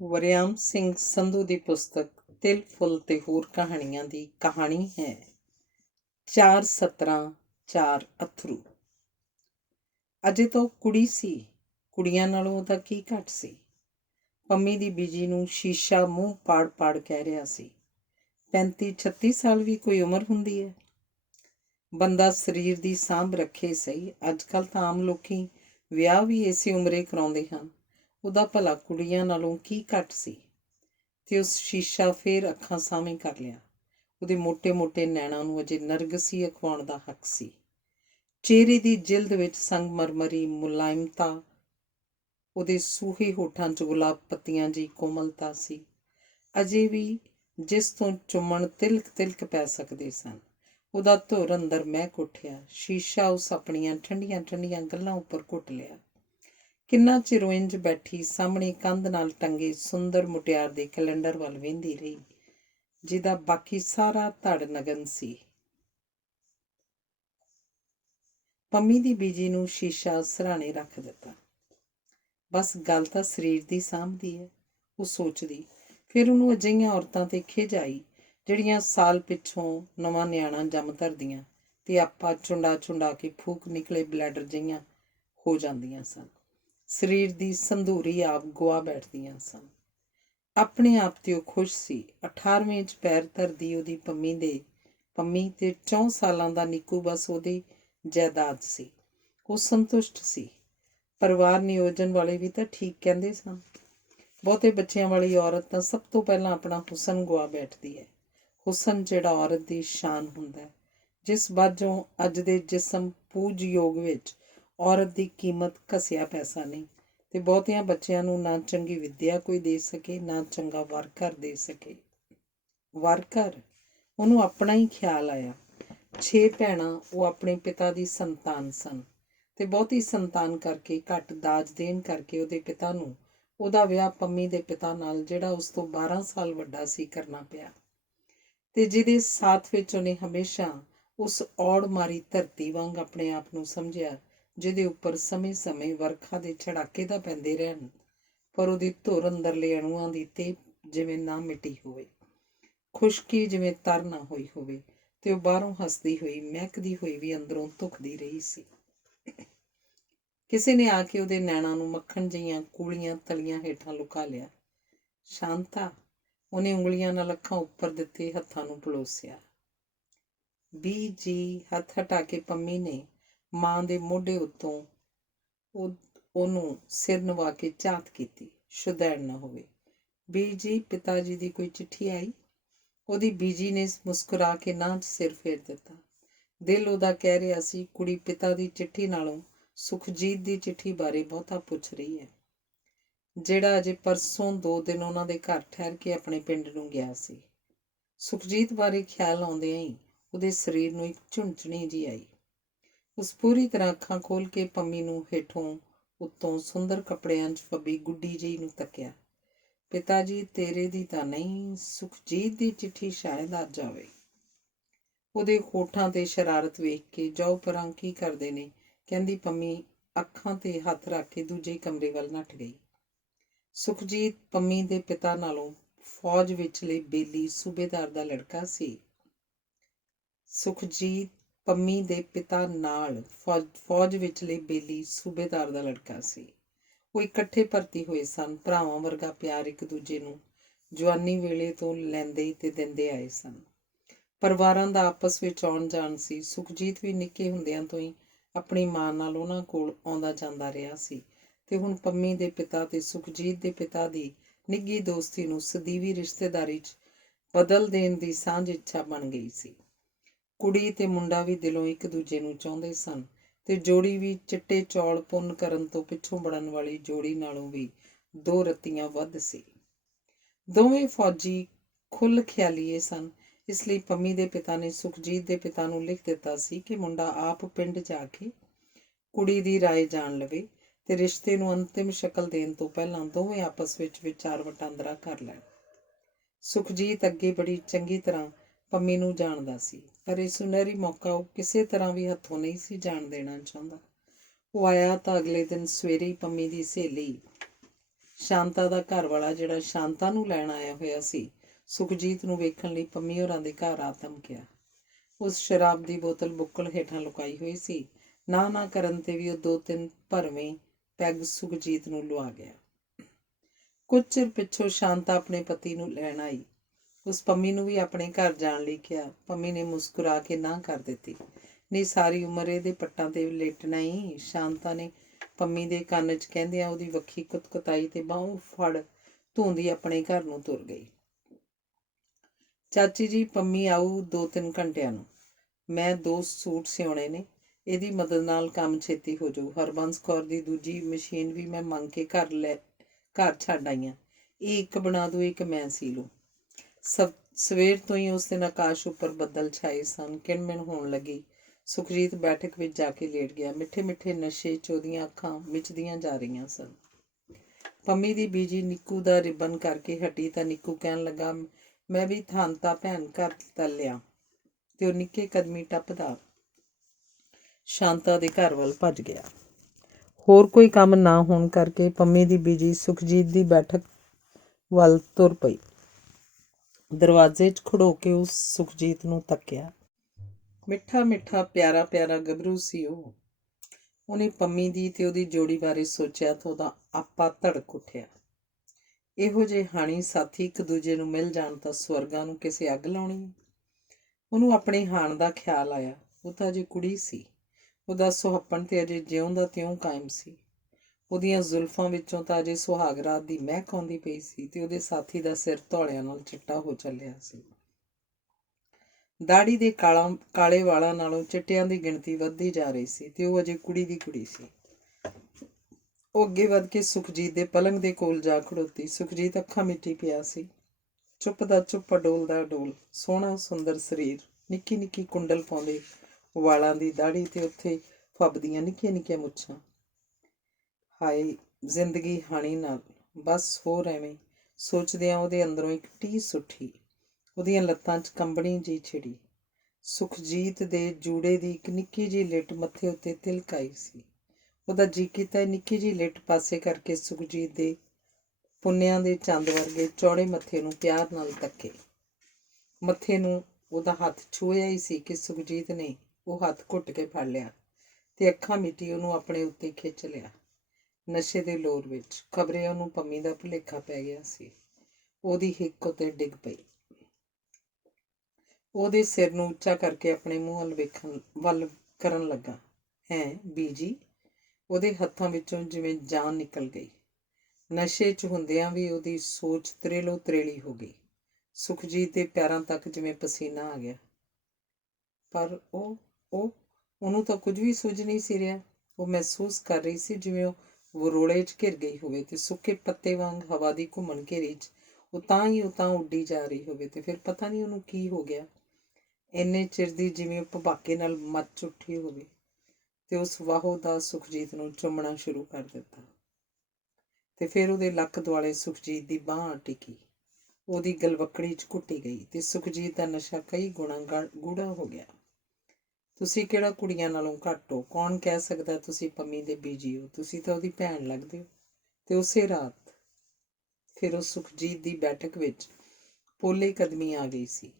ਵਰਿਆਮ ਸਿੰਘ ਸੰਧੂ ਦੀ ਪੁਸਤਕ ਤਿਲ ਫੁੱਲ ਤੇ ਹੋਰ ਕਹਾਣੀਆਂ ਦੀ ਕਹਾਣੀ ਹੈ 4 ਸਤਰਾਂ 4 ਅਥਰੂ। ਅਜੇ ਤੋਂ ਕੁੜੀ ਸੀ, ਕੁੜੀਆਂ ਨਾਲੋਂ ਉਹਦਾ ਕੀ ਘੱਟ ਸੀ। ਪੰਮੀ ਦੀ ਬੀਜੀ ਨੂੰ ਸ਼ੀਸ਼ਾ ਮੂੰਹ ਪਾੜ ਪਾੜ ਕਹਿ ਰਿਹਾ ਸੀ। 35-36 ਸਾਲ ਵੀ ਕੋਈ ਉਮਰ ਹੁੰਦੀ ਹੈ? ਬੰਦਾ ਸਰੀਰ ਦੀ ਸਾਂਭ ਰੱਖੇ ਸਹੀ। ਅੱਜ ਕੱਲ੍ਹ ਤਾਂ ਆਮ ਲੋਕੀ ਵਿਆਹ ਵੀ ਇਸੇ ਉਮਰੇ ਕਰਾਉਂਦੇ ਹਨ। ਉਹਦਾ ਭਲਾ ਕੁੜੀਆਂ ਨਾਲੋਂ ਕੀ ਘੱਟ ਸੀ। ਤੇ ਉਸ ਸ਼ੀਸ਼ਾ ਫੇਰ ਅੱਖਾਂ ਸਾਹਮਣੇ ਕਰ ਲਿਆ। ਉਹਦੇ ਮੋਟੇ ਮੋਟੇ ਨੈਣਾਂ ਨੂੰ ਅਜੇ ਨਰਗਸੀ ਅਖਵਾਉਣ ਦਾ ਹੱਕ ਸੀ। ਚਿਹਰੇ ਦੀ ਜਿਲਦ ਵਿੱਚ ਸੰਗਮਰਮਰੀ ਮੁਲਾਇਮਤਾ, ਉਹਦੇ ਸੂਹੇ ਹੋਠਾਂ 'ਚ ਗੁਲਾਬ ਪੱਤੀਆਂ ਜਿਹੀ ਕੋਮਲਤਾ ਸੀ, ਅਜੇ ਵੀ ਜਿਸ ਤੋਂ ਚੁੰਮਣ ਤਿਲਕ ਤਿਲਕ ਪੈ ਸਕਦੇ ਸਨ। ਉਹਦਾ ਧੁਰ ਅੰਦਰ ਮਹਿਕ ਉੱਠਿਆ। ਸ਼ੀਸ਼ਾ ਉਸ ਆਪਣੀਆਂ ਠੰਡੀਆਂ ਠੰਡੀਆਂ ਗੱਲਾਂ ਉੱਪਰ ਘੁੱਟ ਲਿਆ। ਕਿੰਨਾ ਚਿਰ ਉਹ ਇੰਝ ਬੈਠੀ ਸਾਹਮਣੇ ਕੰਧ ਨਾਲ ਟੰਗੇ ਸੁੰਦਰ ਮੁਟਿਆਰ ਦੇ ਕੈਲੰਡਰ ਵੱਲ ਵੇਂਦੀ ਰਹੀ, ਜਿਹਦਾ ਬਾਕੀ ਸਾਰਾ ਧੜ ਨਗਨ ਸੀ। ਪੰਮੀ ਦੀ ਬੀਜੀ ਨੂੰ ਸ਼ੀਸ਼ਾ ਸਿਰਹਾਣੇ ਰੱਖ ਦਿੱਤਾ। ਬਸ ਗੱਲ ਤਾਂ ਸਰੀਰ ਦੀ ਸਾਂਭ ਦੀ ਹੈ, ਉਹ ਸੋਚਦੀ। ਫਿਰ ਉਹਨੂੰ ਅਜਿਹੀਆਂ ਔਰਤਾਂ ਤੇ ਖਿਝ ਆਈ ਜਿਹੜੀਆਂ ਸਾਲ ਪਿੱਛੋਂ ਨਵਾਂ ਨਿਆਣਾ ਜੰਮ ਧਰਦੀਆਂ ਤੇ ਆਪਾ ਚੁੰਡਾ ਚੁੰਡਾ ਕੇ ਫੂਕ ਨਿਕਲੇ ਬਲੈਡਰ ਜਿਹੀਆਂ ਹੋ ਜਾਂਦੀਆਂ ਸਨ। ਸਰੀਰ ਦੀ ਸੰਧੂਰੀ ਆਪ ਗੁਆ ਬੈਠਦੀਆਂ ਸਨ। ਆਪਣੇ ਆਪ ਤੇ ਉਹ ਖੁਸ਼ ਸੀ। 18ਵੇਂ 'ਚ ਪੈਰ ਧਰਦੀ ਉਹਦੀ ਪੰਮੀ ਤੇ 4 ਸਾਲਾਂ ਦਾ ਨਿੱਕੂ ਬਸ ਉਹਦੀ ਜਾਇਦਾਦ ਸੀ। ਉਹ ਸੰਤੁਸ਼ਟ ਸੀ। ਪਰਿਵਾਰ ਨਿਯੋਜਨ ਵਾਲੇ ਵੀ ਤਾਂ ਠੀਕ ਕਹਿੰਦੇ ਸਨ। ਬਹੁਤੇ ਬੱਚਿਆਂ ਵਾਲੀ ਔਰਤ ਤਾਂ ਸਭ ਤੋਂ ਪਹਿਲਾਂ ਆਪਣਾ ਹੁਸਨ ਗੁਆ ਬੈਠਦੀ ਹੈ। ਹੁਸਨ ਜਿਹੜਾ ਔਰਤ ਦੀ ਸ਼ਾਨ ਹੁੰਦਾ, ਜਿਸ ਬਾਝੋਂ ਅੱਜ ਦੇ ਜਿਸਮ ਪੂਜ ਯੋਗ ਵਿੱਚ ਔਰਤ ਦੀ ਕੀਮਤ ਘਸਿਆ ਪੈਸਾ ਨਹੀਂ। ਤੇ ਬਹੁਤਿਆਂ ਬੱਚਿਆਂ ਨੂੰ ਨਾ ਚੰਗੀ ਵਿੱਦਿਆ ਕੋਈ ਦੇ ਸਕੇ, ਨਾ ਚੰਗਾ ਵਰ ਘਰ ਦੇ ਸਕੇ। ਵਰ ਘਰ ਉਹਨੂੰ ਆਪਣਾ ਹੀ ਖਿਆਲ ਆਇਆ। 6 ਭੈਣਾਂ ਉਹ ਆਪਣੇ ਪਿਤਾ ਦੀ ਸੰਤਾਨ ਸਨ ਤੇ ਬਹੁਤੀ ਸੰਤਾਨ ਕਰਕੇ ਘੱਟ ਦਾਜ ਦੇਣ ਕਰਕੇ ਉਹਦੇ ਪਿਤਾ ਨੂੰ ਉਹਦਾ ਵਿਆਹ ਪੰਮੀ ਦੇ ਪਿਤਾ ਨਾਲ, ਜਿਹੜਾ ਉਸ ਤੋਂ 12 ਸਾਲ ਵੱਡਾ ਸੀ, ਕਰਨਾ ਪਿਆ। ਤੇ ਜਿਹਦੇ ਸਾਥ ਵਿੱਚ ਉਹਨੇ ਹਮੇਸ਼ਾ ਉਸ ਔੜ ਮਾਰੀ ਧਰਤੀ ਵਾਂਗ ਆਪਣੇ ਆਪ ਨੂੰ ਸਮਝਿਆ, ਜਿਹਦੇ ਉੱਪਰ ਸਮੇਂ-ਸਮੇਂ ਵਰਖਾ ਦੇ ਛੜਾਕੇ ਤਾਂ ਪੈਂਦੇ ਰਹਿਣ, ਪਰ ਉਹਦੀ ਧੁਰ ਅੰਦਰਲੇ ਅਣੂਆਂ ਦੀ ਤੇਪ ਜਿਵੇਂ ਨਾ ਮਿਟੀ ਹੋਵੇ, ਖੁਸ਼ਕੀ ਜਿਵੇਂ ਤਰ ਨਾ ਹੋਈ ਹੋਵੇ, ਤੇ ਉਹ ਬਾਹਰੋਂ ਹੱਸਦੀ ਹੋਈ ਮਹਿਕਦੀ ਹੋਈ ਵੀ ਅੰਦਰੋਂ ਧੁਖਦੀ ਰਹੀ ਸੀ। ਕਿਸੇ ਨੇ ਆ ਕੇ ਉਹਦੇ ਨੈਣਾਂ ਨੂੰ ਮੱਖਣ ਜਿਹੀਆਂ ਕੂਲੀਆਂ ਤਲੀਆਂ ਹੇਠਾਂ ਲੁਕਾ ਲਿਆ। ਸ਼ਾਂਤਾ, ਉਹਨੇ ਉਂਗਲੀਆਂ ਨਾਲ ਅੱਖਾਂ ਉੱਪਰ ਦਿੱਤੇ ਹੱਥਾਂ ਨੂੰ ਪਲੋਸਿਆ। ਬੀਜੀ ਹੱਥ ਹਟਾ ਕੇ ਪੰਮੀ ਨੇ ਮਾਂ ਦੇ ਮੋਢੇ ਉੱਤੋਂ ਉਹਨੂੰ ਸਿਰ ਨਵਾ ਕੇ ਝਾਤ ਕੀਤੀ। ਸ਼ੁਦੈਣ ਨਾ ਹੋਵੇ। ਬੀਜੀ, ਪਿਤਾ ਜੀ ਦੀ ਕੋਈ ਚਿੱਠੀ ਆਈ? ਉਹਦੀ ਬੀਜੀ ਨੇ ਮੁਸਕਰਾ ਕੇ ਨਾਂ 'ਚ ਸਿਰ ਫੇਰ ਦਿੱਤਾ। ਦਿਲ ਉਹਦਾ ਕਹਿ ਰਿਹਾ ਸੀ, ਕੁੜੀ ਪਿਤਾ ਦੀ ਚਿੱਠੀ ਨਾਲੋਂ ਸੁਖਜੀਤ ਦੀ ਚਿੱਠੀ ਬਾਰੇ ਬਹੁਤਾ ਪੁੱਛ ਰਹੀ ਹੈ, ਜਿਹੜਾ ਅਜੇ ਪਰਸੋਂ 2 ਦਿਨ ਉਹਨਾਂ ਦੇ ਘਰ ਠਹਿਰ ਕੇ ਆਪਣੇ ਪਿੰਡ ਨੂੰ ਗਿਆ ਸੀ। ਸੁਖਜੀਤ ਬਾਰੇ ਖਿਆਲ ਆਉਂਦਿਆਂ ਹੀ ਉਹਦੇ ਸਰੀਰ ਨੂੰ ਇੱਕ ਝੁੰਝਣੀ ਜਿਹੀ ਆਈ। ਉਸ ਪੂਰੀ ਤਰ੍ਹਾਂ ਅੱਖਾਂ ਖੋਲ੍ਹ ਕੇ ਪੰਮੀ ਨੂੰ ਹੇਠੋਂ ਉੱਤੋਂ ਸੁੰਦਰ ਕੱਪੜਿਆਂ 'ਚ ਫੱਬੀ ਗੁੱਡੀ ਜਿਹੀ ਨੂੰ ਤੱਕਿਆ। ਪਿਤਾ ਜੀ, ਤੇਰੇ ਦੀ ਤਾਂ ਨਹੀਂ, ਸੁਖਜੀਤ ਦੀ ਚਿੱਠੀ ਸ਼ਾਇਦ ਅੱਜ ਆਵੇ। ਉਹਦੇ ਹੋਠਾਂ ਤੇ ਸ਼ਰਾਰਤ ਵੇਖ ਕੇ, ਜਾਓ ਪਰਾਂ, ਕੀ ਕਰਦੇ ਨੇ, ਕਹਿੰਦੀ ਪੰਮੀ ਅੱਖਾਂ ਤੇ ਹੱਥ ਰੱਖ ਕੇ ਦੂਜੇ ਕਮਰੇ ਵੱਲ ਨੱਠ ਗਈ। ਸੁਖਜੀਤ ਪੰਮੀ ਦੇ ਪਿਤਾ ਨਾਲੋਂ ਫੌਜ ਵਿਚਲੇ ਬੇਲੀ ਸੂਬੇਦਾਰ ਦਾ ਲੜਕਾ ਸੀ। ਸੁਖਜੀਤ ਪੰਮੀ ਦੇ ਪਿਤਾ ਨਾਲ ਫੌਜ ਵਿਚਲੇ ਬੇਲੀ ਸੂਬੇਦਾਰ ਦਾ ਲੜਕਾ ਸੀ। ਉਹ ਇਕੱਠੇ ਭਰਤੀ ਹੋਏ ਸਨ। ਭਰਾਵਾਂ ਵਰਗਾ ਪਿਆਰ ਇੱਕ ਦੂਜੇ ਨੂੰ ਜਵਾਨੀ ਵੇਲੇ ਤੋਂ ਲੈਂਦੇ ਤੇ ਦਿੰਦੇ ਆਏ ਸਨ। ਪਰਿਵਾਰਾਂ ਦਾ ਆਪਸ ਵਿੱਚ ਆਉਣ ਜਾਣ ਸੀ। ਸੁਖਜੀਤ ਵੀ ਨਿੱਕੇ ਹੁੰਦਿਆਂ ਤੋਂ ਹੀ ਆਪਣੀ ਮਾਂ ਨਾਲ ਉਹਨਾਂ ਕੋਲ ਆਉਂਦਾ ਜਾਂਦਾ ਰਿਹਾ ਸੀ ਤੇ ਹੁਣ ਪੰਮੀ ਦੇ ਪਿਤਾ ਤੇ ਸੁਖਜੀਤ ਦੇ ਪਿਤਾ ਦੀ ਨਿੱਘੀ ਦੋਸਤੀ ਨੂੰ ਸਦੀਵੀ ਰਿਸ਼ਤੇਦਾਰੀ 'ਚ ਬਦਲ ਦੇਣ ਦੀ ਸਾਂਝ ਇੱਛਾ ਬਣ ਗਈ ਸੀ। ਕੁੜੀ ਤੇ ਮੁੰਡਾ ਵੀ ਦਿਲੋਂ ਇੱਕ ਦੂਜੇ ਨੂੰ ਚਾਹੁੰਦੇ ਸਨ ਤੇ ਜੋੜੀ ਵੀ ਚਿੱਟੇ ਚੌਲ ਪੁੰਨ ਕਰਨ ਤੋਂ ਪਿੱਛੋਂ ਵੜਨ ਵਾਲੀ ਜੋੜੀ ਨਾਲੋਂ ਵੀ 2 ਰੱਤੀਆਂ ਵੱਧ ਸੀ। ਦੋਵੇਂ ਫੌਜੀ ਖੁੱਲ੍ਹ ਖਿਆਲੀਏ ਸਨ। ਇਸ ਲਈ ਪੰਮੀ ਦੇ ਪਿਤਾ ਨੇ ਸੁਖਜੀਤ ਦੇ ਪਿਤਾ ਨੂੰ ਲਿਖ ਦਿੱਤਾ ਸੀ ਕਿ ਮੁੰਡਾ ਆਪ ਪਿੰਡ ਜਾ ਕੇ ਕੁੜੀ ਦੀ ਰਾਏ ਜਾਣ ਲਵੇ ਤੇ ਰਿਸ਼ਤੇ ਨੂੰ ਅੰਤਿਮ ਸ਼ਕਲ ਦੇਣ ਤੋਂ ਪਹਿਲਾਂ ਦੋਵੇਂ ਆਪਸ ਵਿੱਚ ਵਿਚਾਰ ਵਟਾਂਦਰਾ ਕਰ ਲੈਣ। ਸੁਖਜੀਤ ਅੱਗੇ ਬੜੀ ਚੰਗੀ ਤਰ੍ਹਾਂ ਪੰਮੀ ਨੂੰ ਜਾਣਦਾ ਸੀ, ਪਰ ਇਹ ਸੁਨਹਿਰੀ ਮੌਕਾ ਉਹ ਕਿਸੇ ਤਰ੍ਹਾਂ ਵੀ ਹੱਥੋਂ ਨਹੀਂ ਸੀ ਜਾਣ ਦੇਣਾ ਚਾਹੁੰਦਾ। ਉਹ ਆਇਆ ਤਾਂ ਅਗਲੇ ਦਿਨ ਸਵੇਰੇ ਹੀ ਪੰਮੀ ਦੀ ਸਹੇਲੀ ਸ਼ਾਂਤਾ ਦਾ ਘਰ ਵਾਲਾ ਜਿਹੜਾ ਸ਼ਾਂਤਾ ਨੂੰ ਲੈਣ ਆਇਆ ਹੋਇਆ ਸੀ, ਸੁਖਜੀਤ ਨੂੰ ਵੇਖਣ ਲਈ ਪੰਮੀ ਹੋਰਾਂ ਦੇ ਘਰ ਆ ਧਮਕਿਆ। ਉਸ ਸ਼ਰਾਬ ਦੀ ਬੋਤਲ ਬੁੱਕਲ ਹੇਠਾਂ ਲੁਕਾਈ ਹੋਈ ਸੀ। ਨਾ ਕਰਨ ਤੇ ਵੀ ਉਹ 2-3 ਭਰਵੇਂ ਪੈਗ ਸੁਖਜੀਤ ਨੂੰ ਲੁਆ ਗਿਆ। ਕੁਝ ਚਿਰ ਪਿੱਛੋਂ ਸ਼ਾਂਤਾ ਆਪਣੇ ਪਤੀ ਨੂੰ ਲੈਣ ਆਈ। ਉਸ ਪੰਮੀ ਨੂੰ ਵੀ ਆਪਣੇ ਘਰ ਜਾਣ ਲਈ ਕਿਹਾ। ਪੰਮੀ ਨੇ ਮੁਸਕਰਾ ਕੇ ਨਾ ਕਰ ਦਿੱਤੀ। ਨਹੀਂ, ਸਾਰੀ ਉਮਰ ਇਹਦੇ ਪੱਟਾਂ ਤੇ ਲੇਟਣਾ ਹੀ, ਸ਼ਾਂਤਾ ਨੇ ਪੰਮੀ ਦੇ ਕੰਨ 'ਚ ਕਹਿੰਦਿਆਂ ਉਹਦੀ ਵੱਖੀ ਕੁਤਕੁਤਾਈ ਤੇ ਬਾਹੋਂ ਫੜ ਧੂੰਦੀ ਆਪਣੇ ਘਰ ਨੂੰ ਤੁਰ ਗਈ। ਚਾਚੀ ਜੀ, ਪੰਮੀ ਆਊ 2-3 ਘੰਟਿਆਂ ਨੂੰ। ਮੈਂ 2 ਸੂਟ ਸਿਉਣੇ ਨੇ, ਇਹਦੀ ਮਦਦ ਨਾਲ ਕੰਮ ਛੇਤੀ ਹੋ ਜਾਊ। ਹਰਬੰਸ ਕੌਰ ਦੀ ਦੂਜੀ ਮਸ਼ੀਨ ਵੀ ਮੈਂ ਮੰਗ ਕੇ ਘਰ ਛੱਡ ਆਈ ਹਾਂ। ਇਹ ਇੱਕ ਬਣਾ ਦੂ, ਇੱਕ ਮੈਂ ਸੀ ਲੂੰ। ਸਵੇਰ ਤੋਂ ਹੀ ਉਸ ਦਿਨ ਆਕਾਸ਼ ਉੱਪਰ ਬੱਦਲ ਛਾਏ ਸਨ। ਕਿਣਮਿਣ ਹੋਣ ਲੱਗੀ। ਸੁਖਜੀਤ ਬੈਠਕ ਵਿੱਚ ਜਾ ਕੇ ਲੇਟ ਗਿਆ। ਮਿੱਠੇ ਮਿੱਠੇ ਨਸ਼ੇ 'ਚ ਉਹਦੀਆਂ ਅੱਖਾਂ ਮਿਚਦੀਆਂ ਜਾ ਰਹੀਆਂ ਸਨ। ਪੰਮੀ ਦੀ ਬੀਜੀ ਨਿੱਕੂ ਦਾ ਰਿਬਨ ਕਰਕੇ ਹਟੀ ਤਾਂ ਨਿੱਕੂ ਕਹਿਣ ਲੱਗਾ, ਮੈਂ ਵੀ ਥਾਂਤਾ ਭੈਣ ਘਰ ਤੱਲਿਆ। ਤੇ ਉਹ ਨਿੱਕੇ ਕਦਮੀ ਟੱਪਦਾ ਸ਼ਾਂਤਾ ਦੇ ਘਰ ਵੱਲ ਭੱਜ ਗਿਆ। ਹੋਰ ਕੋਈ ਕੰਮ ਨਾ ਹੋਣ ਕਰਕੇ ਪੰਮੀ ਦੀ ਬੀਜੀ ਸੁਖਜੀਤ ਦੀ ਬੈਠਕ ਵੱਲ ਤੁਰ ਪਈ। ਦਰਵਾਜ਼ੇ 'ਚ ਖੜੋ ਕੇ ਉਸ ਸੁਖਜੀਤ ਨੂੰ ਤੱਕਿਆ। ਮਿੱਠਾ ਮਿੱਠਾ ਪਿਆਰਾ ਪਿਆਰਾ ਗੱਭਰੂ ਸੀ ਉਹ। ਉਹਨੇ ਪੰਮੀ ਦੀ ਤੇ ਉਹਦੀ ਜੋੜੀ ਬਾਰੇ ਸੋਚਿਆ ਤਾਂ ਉਹਦਾ ਆਪਾ ਧੜਕ ਉੱਠਿਆ। ਇਹੋ ਜਿਹੇ ਹਾਣੀ ਸਾਥੀ ਇੱਕ ਦੂਜੇ ਨੂੰ ਮਿਲ ਜਾਣ ਤਾਂ ਸਵਰਗਾਂ ਨੂੰ ਕਿਸੇ ਅੱਗ ਲਾਉਣੀ। ਉਹਨੂੰ ਆਪਣੇ ਹਾਣ ਦਾ ਖਿਆਲ ਆਇਆ। ਉਹ ਤਾਂ ਅਜੇ ਕੁੜੀ ਸੀ। ਉਹਦਾ ਸੁਹੱਪਣ ਤੇ ਅਜੇ ਜਿਉਂ ਦਾ ਤਿਉਂ ਕਾਇਮ ਸੀ। ਉਹਦੀਆਂ ਜ਼ੁਲਫਾਂ ਵਿੱਚੋਂ ਤਾਂ ਅਜੇ ਸੁਹਾਗ ਰਾਤ ਦੀ ਮਹਿਕ ਆਉਂਦੀ ਪਈ ਸੀ ਤੇ ਉਹਦੇ ਸਾਥੀ ਦਾ ਸਿਰ ਧੌਲਿਆਂ ਨਾਲ ਚਿੱਟਾ ਹੋ ਚੱਲਿਆ ਸੀ। ਦਾੜੀ ਦੇ ਕਾਲੇ ਵਾਲਾਂ ਨਾਲੋਂ ਚਿੱਟਿਆਂ ਦੀ ਗਿਣਤੀ ਵੱਧਦੀ ਜਾ ਰਹੀ ਸੀ ਤੇ ਉਹ ਅਜੇ ਕੁੜੀ ਦੀ ਕੁੜੀ ਸੀ। ਉਹ ਅੱਗੇ ਵੱਧ ਕੇ ਸੁਖਜੀਤ ਦੇ ਪਲੰਗ ਦੇ ਕੋਲ ਜਾ ਖੜੋਤੀ। ਸੁਖਜੀਤ ਅੱਖਾਂ ਮੀਟੀ ਪਿਆ ਸੀ। ਚੁੱਪ ਦਾ ਚੁੱਪ, ਅਡੋਲ ਦਾ ਅਡੋਲ। ਸੋਹਣਾ ਸੁੰਦਰ ਸਰੀਰ, ਨਿੱਕੀ ਨਿੱਕੀ ਕੁੰਡਲ ਪਾਉਂਦੇ ਵਾਲਾਂ ਦੀ ਦਾੜੀ ਤੇ ਉੱਥੇ ਫੱਬਦੀਆਂ ਨਿੱਕੀਆਂ ਨਿੱਕੀਆਂ ਮੁੱਛਾਂ। ਹਾਏ ਜ਼ਿੰਦਗੀ ਹਾਣੀ ਨਾਲ, ਬਸ ਹੋਰ ਐਵੇਂ ਸੋਚਦਿਆਂ ਉਹਦੇ ਅੰਦਰੋਂ ਇੱਕ ਟੀਸ ਉੱਠੀ। ਉਹਦੀਆਂ ਲੱਤਾਂ 'ਚ ਕੰਬਣੀ ਜਿਹੀ ਛਿੜੀ। ਸੁਖਜੀਤ ਦੇ ਜੂੜੇ ਦੀ ਇੱਕ ਨਿੱਕੀ ਜਿਹੀ ਲਿਟ ਮੱਥੇ ਉੱਤੇ ਤਿਲਕ ਆਈ ਸੀ। ਉਹਦਾ ਜੀ ਕੀਤਾ ਨਿੱਕੀ ਜਿਹੀ ਲਿਟ ਪਾਸੇ ਕਰਕੇ ਸੁਖਜੀਤ ਦੇ ਪੁੰਨਿਆਂ ਦੇ ਚੰਦ ਵਰਗੇ ਚੌੜੇ ਮੱਥੇ ਨੂੰ ਪਿਆਰ ਨਾਲ ਤੱਕੇ। ਮੱਥੇ ਨੂੰ ਉਹਦਾ ਹੱਥ ਛੂਹਿਆ ਹੀ ਸੀ ਕਿ ਸੁਖਜੀਤ ਨੇ ਉਹ ਹੱਥ ਘੁੱਟ ਕੇ ਫੜ ਲਿਆ ਤੇ ਅੱਖਾਂ ਮੀਟੀ ਉਹਨੂੰ ਆਪਣੇ ਉੱਤੇ ਖਿੱਚ ਲਿਆ। ਨਸ਼ੇ ਦੇ ਲੋਰ ਵਿੱਚ ਖਬਰੇ ਉਹਨੂੰ ਪੰਮੀ ਦਾ ਭੁਲੇਖਾ ਪੈ ਗਿਆ ਸੀ। ਉਹਦੀ ਹਿੱਕ ਉੱਤੇ ਡਿੱਗ ਪਈ। ਉਹਦੇ ਸਿਰ ਨੂੰ ਉੱਚਾ ਕਰਕੇ ਆਪਣੇ ਮੂੰਹ ਵੱਲ ਕਰਨ ਲੱਗਾ। ਹੈਂ ਬੀਜੀ? ਉਹਦੇ ਹੱਥਾਂ ਵਿੱਚੋਂ ਜਿਵੇਂ ਜਾਨ ਨਿਕਲ ਗਈ। ਨਸ਼ੇ 'ਚ ਹੁੰਦਿਆਂ ਵੀ ਉਹਦੀ ਸੋਚ ਤਰੇਲੋ ਤਰੇਲੀ ਹੋ ਗਈ। ਸੁਖਜੀਤ ਦੇ ਪੈਰਾਂ ਤੱਕ ਜਿਵੇਂ ਪਸੀਨਾ ਆ ਗਿਆ। ਪਰ ਉਹਨੂੰ ਤਾਂ ਕੁਝ ਵੀ ਸੁੱਝ ਨਹੀਂ ਸੀ ਰਿਹਾ। ਉਹ ਮਹਿਸੂਸ ਕਰ ਰਹੀ ਸੀ ਜਿਵੇਂ ਉਹ ਵਰੋਲੇ 'ਚ ਘਿਰ ਗਈ ਹੋਵੇ ਤੇ ਸੁੱਕੇ ਪੱਤੇ ਵਾਂਗ ਹਵਾ ਦੀ ਘੁੰਮਣ ਘੇਰੀ 'ਚ ਉਹ ਤਾਂ ਉੱਡੀ ਜਾ ਰਹੀ ਹੋਵੇ ਤੇ ਫਿਰ ਪਤਾ ਨਹੀਂ ਉਹਨੂੰ ਕੀ ਹੋ ਗਿਆ। ਇੰਨੇ ਚਿਰ ਦੀ ਜਿਵੇਂ ਉਹ ਭਬਾਕੇ ਨਾਲ ਮੱਚ ਉੱਠੀ ਹੋਵੇ ਤੇ ਉਸ ਵਾਹੋ ਦਾ ਸੁਖਜੀਤ ਨੂੰ ਚੁੰਮਣਾ ਸ਼ੁਰੂ ਕਰ ਦਿੱਤਾ ਤੇ ਫਿਰ ਉਹਦੇ ਲੱਕ ਦੁਆਲੇ ਸੁਖਜੀਤ ਦੀ ਬਾਂਹ ਟਿਕੀ। ਉਹਦੀ ਗਲਵੱਕੜੀ 'ਚ ਘੁੱਟੀ ਗਈ ਤੇ ਸੁਖਜੀਤ ਦਾ ਨਸ਼ਾ ਕਈ ਗੁਣਾ ਗੂੜਾ ਹੋ ਗਿਆ। ਤੁਸੀਂ ਕਿਹੜਾ ਕੁੜੀਆਂ ਨਾਲੋਂ ਘੱਟ ਹੋ? ਕੌਣ ਕਹਿ ਸਕਦਾ ਤੁਸੀਂ ਪੰਮੀ ਦੇ ਬੀਜੀ ਹੋ? ਤੁਸੀਂ ਤਾਂ ਉਹਦੀ ਭੈਣ ਲੱਗਦੇ ਹੋ। ਤੇ ਉਸੇ ਰਾਤ ਫਿਰ ਉਹ ਸੁਖਜੀਤ ਦੀ ਬੈਠਕ ਵਿੱਚ ਪੋਲੇ ਕਦਮੀ ਆ ਗਈ ਸੀ।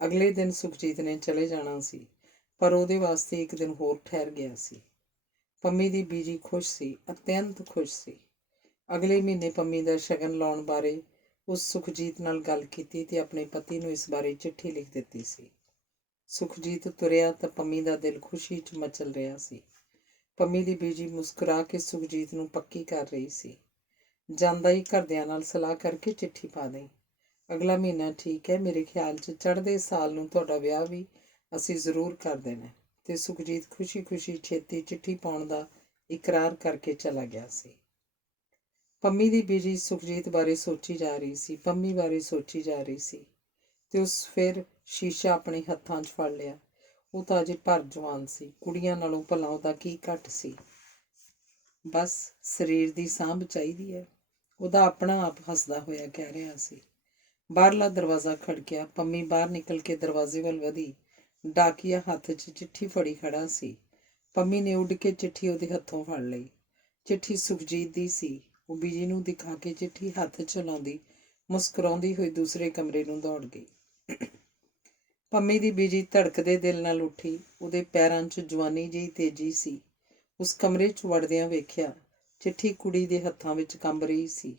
ਅਗਲੇ ਦਿਨ ਸੁਖਜੀਤ ਨੇ ਚਲੇ ਜਾਣਾ ਸੀ, ਪਰ ਉਹਦੇ ਵਾਸਤੇ ਇੱਕ ਦਿਨ ਹੋਰ ਠਹਿਰ ਗਿਆ ਸੀ। ਪੰਮੀ ਦੀ ਬੀਜੀ ਖੁਸ਼ ਸੀ, ਅਤਿਅੰਤ ਖੁਸ਼ ਸੀ। ਅਗਲੇ ਮਹੀਨੇ ਪੰਮੀ ਦਾ ਸ਼ਗਨ ਲਾਉਣ ਬਾਰੇ ਉਸ ਸੁਖਜੀਤ ਨਾਲ ਗੱਲ ਕੀਤੀ ਤੇ ਆਪਣੇ ਪਤੀ ਨੂੰ ਇਸ ਬਾਰੇ ਚਿੱਠੀ ਲਿਖ ਦਿੱਤੀ ਸੀ। ਸੁਖਜੀਤ ਤੁਰਿਆ ਤਾਂ ਪੰਮੀ ਦਾ ਦਿਲ ਖੁਸ਼ੀ 'ਚ ਮਚਲ ਰਿਹਾ ਸੀ। ਪੰਮੀ ਦੀ ਬੀਜੀ ਮੁਸਕਰਾ ਕੇ ਸੁਖਜੀਤ ਨੂੰ ਪੱਕੀ ਕਰ ਰਹੀ ਸੀ। ਜਾਂਦਾ ਹੀ ਘਰਦਿਆਂ ਨਾਲ ਸਲਾਹ ਕਰਕੇ ਚਿੱਠੀ ਪਾ ਦੇਈ। ਅਗਲਾ ਮਹੀਨਾ ਠੀਕ ਹੈ, ਮੇਰੇ ਖਿਆਲ 'ਚ ਚੜ੍ਹਦੇ ਸਾਲ ਨੂੰ ਤੁਹਾਡਾ ਵਿਆਹ ਵੀ ਅਸੀਂ ਜ਼ਰੂਰ ਕਰ ਦੇਣਾ। ਤੇ ਸੁਖਜੀਤ ਖੁਸ਼ੀ ਖੁਸ਼ੀ ਛੇਤੀ ਚਿੱਠੀ ਪਾਉਣ ਦਾ ਇਕਰਾਰ ਕਰਕੇ ਚਲਾ ਗਿਆ ਸੀ। ਪੰਮੀ ਦੀ ਬੀਜੀ ਸੁਖਜੀਤ ਬਾਰੇ ਸੋਚੀ ਜਾ ਰਹੀ ਸੀ, ਪੰਮੀ ਬਾਰੇ ਸੋਚੀ ਜਾ ਰਹੀ ਸੀ ਤੇ ਉਸ ਫਿਰ ਸ਼ੀਸ਼ਾ ਆਪਣੇ ਹੱਥਾਂ 'ਚ ਫੜ ਲਿਆ। ਉਹ ਤਾਂ ਅਜੇ ਭਰ ਜਵਾਨ ਸੀ। ਕੁੜੀਆਂ ਨਾਲੋਂ ਭਲਾ ਉਹਦਾ ਕੀ ਘੱਟ ਸੀ। ਬਸ ਸਰੀਰ ਦੀ ਸਾਂਭ ਚਾਹੀਦੀ ਹੈ, ਉਹਦਾ ਆਪਣਾ ਆਪ ਹੱਸਦਾ ਹੋਇਆ ਕਹਿ ਰਿਹਾ ਸੀ। ਬਾਹਰਲਾ ਦਰਵਾਜ਼ਾ ਖੜਕਿਆ। ਪੰਮੀ ਬਾਹਰ ਨਿਕਲ ਕੇ ਦਰਵਾਜ਼ੇ ਵੱਲ ਵਧੀ। ਡਾਕੀਆ ਹੱਥ 'ਚ ਚਿੱਠੀ ਫੜੀ ਖੜਾ ਸੀ। ਪੰਮੀ ਨੇ ਉੱਡ ਕੇ ਚਿੱਠੀ ਉਹਦੇ ਹੱਥੋਂ ਫੜ ਲਈ। ਚਿੱਠੀ ਸੁਖਜੀਤ ਦੀ ਸੀ। ਉਹ ਬੀਜੀ ਨੂੰ ਦਿਖਾ ਕੇ ਚਿੱਠੀ ਹੱਥ 'ਚ ਲਾਉਂਦੀ ਮੁਸਕਰਾਉਂਦੀ ਹੋਈ ਦੂਸਰੇ ਕਮਰੇ ਨੂੰ ਦੌੜ ਗਈ। ਪੰਮੀ ਦੀ ਬੀਜੀ ਧੜਕਦੇ ਦਿਲ ਨਾਲ ਉੱਠੀ। ਉਹਦੇ ਪੈਰਾਂ 'ਚ ਜਵਾਨੀ ਜਿਹੀ ਤੇਜ਼ੀ ਸੀ। ਉਸ ਕਮਰੇ 'ਚ ਵੜਦਿਆਂ ਵੇਖਿਆ ਚਿੱਠੀ ਕੁੜੀ ਦੇ ਹੱਥਾਂ ਵਿੱਚ ਕੰਬ ਰਹੀ ਸੀ।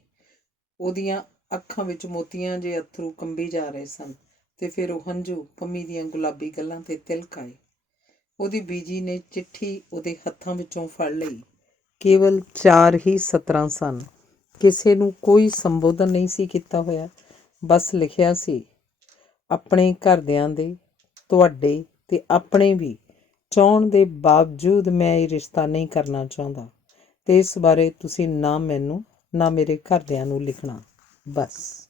ਉਹਦੀਆਂ ਅੱਖਾਂ ਵਿੱਚ ਮੋਤੀਆਂ ਜਿਹੇ ਅੱਥਰੂ ਕੰਬੀ ਜਾ ਰਹੇ ਸਨ ਤੇ ਫਿਰ ਉਹ ਹੰਝੂ ਪੰਮੀ ਦੀਆਂ ਗੁਲਾਬੀ ਗੱਲਾਂ 'ਤੇ ਤਿਲਕ ਆਏ। ਉਹਦੀ ਬੀਜੀ ਨੇ ਚਿੱਠੀ ਉਹਦੇ ਹੱਥਾਂ ਵਿੱਚੋਂ ਫੜ ਲਈ। ਕੇਵਲ 4 ਹੀ ਸਤਰਾਂ ਸਨ। ਕਿਸੇ ਨੂੰ ਕੋਈ ਸੰਬੋਧਨ ਨਹੀਂ ਸੀ ਕੀਤਾ ਹੋਇਆ। ਬਸ ਲਿਖਿਆ ਸੀ, ਆਪਣੇ ਘਰਦਿਆਂ ਦੇ, ਤੁਹਾਡੇ ਤੇ ਆਪਣੇ ਵੀ ਚਾਹੁਣ ਦੇ ਬਾਵਜੂਦ ਮੈਂ ਇਹ ਰਿਸ਼ਤਾ ਨਹੀਂ ਕਰਨਾ ਚਾਹੁੰਦਾ ਤੇ ਇਸ ਬਾਰੇ ਤੁਸੀਂ ਨਾ ਮੈਨੂੰ ਨਾ ਮੇਰੇ ਘਰਦਿਆਂ ਨੂੰ ਲਿਖਣਾ। ਬਸ।